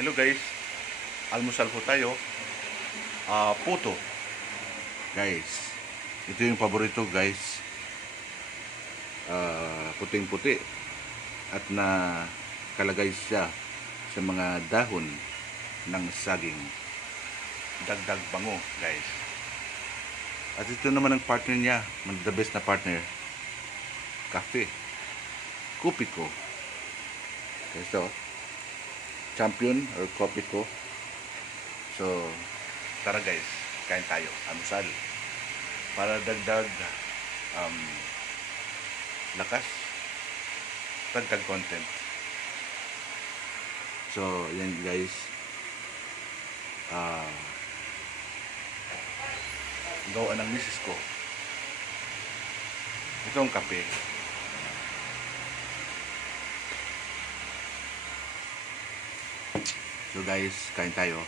Hello guys. Almusal po tayo. Ah, puto. Guys. Ito yung paborito guys. Ah, puting-puti. At na kalagay siya sa mga dahon ng saging. Dagdag bango guys. At ito naman ang partner niya. The best na partner. Kafe. Kupiko. Okay, so, champion or coffee ko. So, tara guys, kain tayo, almusal. Para dagdag um, lakas, dagdag content. So, yan guys. Ah, gawa ng misis ko. Ito ang kape. So guys, kain tayo.